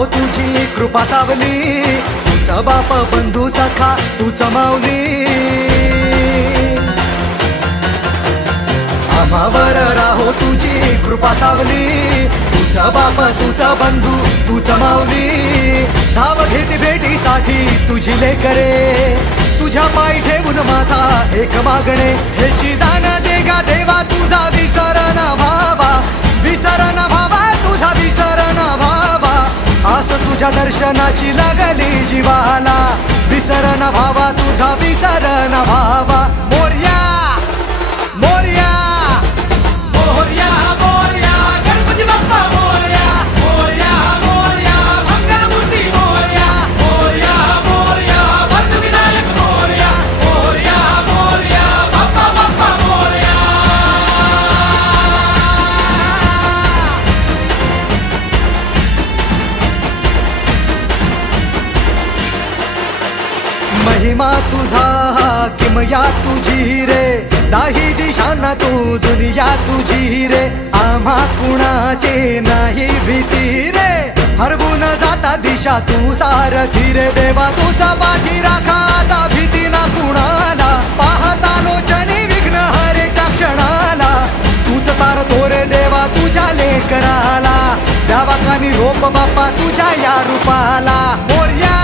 राहो तुझी कृपा सावली, तुझा बाप बंधू सखा तूच माऊली। आम्हावर राहो तुझी कृपा सावली, तुझा बाप तुझा बंधू तूच माऊली। धाव घेती भेटीसाठी तुझी लेकरे, तुझ्या पायी ठेवून माथा एक मागणे। हेची दान दे गा देवा तुझा विसर न भावा, विसर न भावा तुझा विसर न भावा। आस तुझ्या दर्शनाची लागली जीवाला, विसर न भावा तुझा विसर न भावा। मोरया मोरया मोरया मोरया गणपती बाप्पा मोरया, मोरया मोरया मंगलमूर्ती मोरया, मोरया मोरया वर्धविनायक मोरया, मोरया मोरया बाप्पा बाप्पा मोरया। महिमा तुझा किमया तुझी रे, दाही दिशांना तू दुनिया तुझी रे। आम्हा कुणाचे नाही भीती रे, हरवून जाता दिशा तू सारथी रे। देवा तुझा पाठी राखा आता भीती ना कुणाला, पाहता लोचनी विघ्न हरे त्या क्षणाला। तूच तारतो रे देवा तुझ्या लेकराला, द्यावा का निरोप बाप्पा तुझ्या या रूपाला। मोरया